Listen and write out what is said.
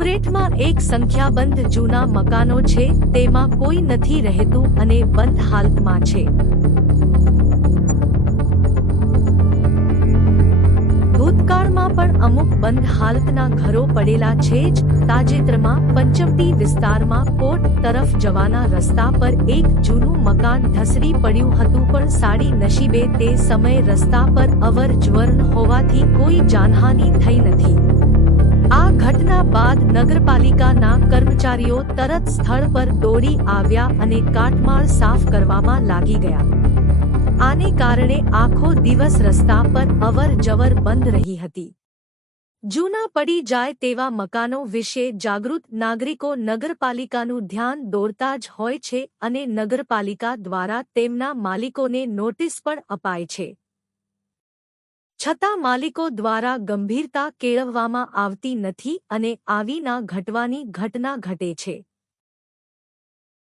ઉમરેઠમાં એક સંખ્યાબંધ જૂના મકાનો છે, તેમાં કોઈ નથી રહેતું અને બંધ હાલતમાં છે. ભૂતકાળમાં પણ અમુક બંધ હાલતના ઘરો પડેલા છે જ. તાજેતરમાં પંચમટી વિસ્તારમાં કોટ તરફ જવાના રસ્તા પર એક જૂનું મકાન ધસરી પડ્યું હતું પણ સાડી નસીબે તે સમયે રસ્તા પર અવર જવર હોવાથી કોઈ જાનહાનિ થઈ નથી. ઘટના બાદ નગરપાલિકાના કર્મચારીઓ તરત સ્થળ પર દોડી આવ્યા અને કાટમાળ સાફ કરવામાં લાગી ગયા. આને કારણે આખો દિવસ રસ્તા પર અવર જવર બંધ રહી હતી. જૂના પડી જાય તેવા મકાનો વિશે જાગૃત નાગરિકો નગરપાલિકાનું ધ્યાન દોરતા જ હોય છે અને નગરપાલિકા દ્વારા તેમના માલિકોને નોટિસ પણ અપાય છે. છતાં માલિકો દ્વારા ગંભીરતા કેળવવામાં આવતી નથી અને આવીના ઘટવાની ઘટના ઘટે છે.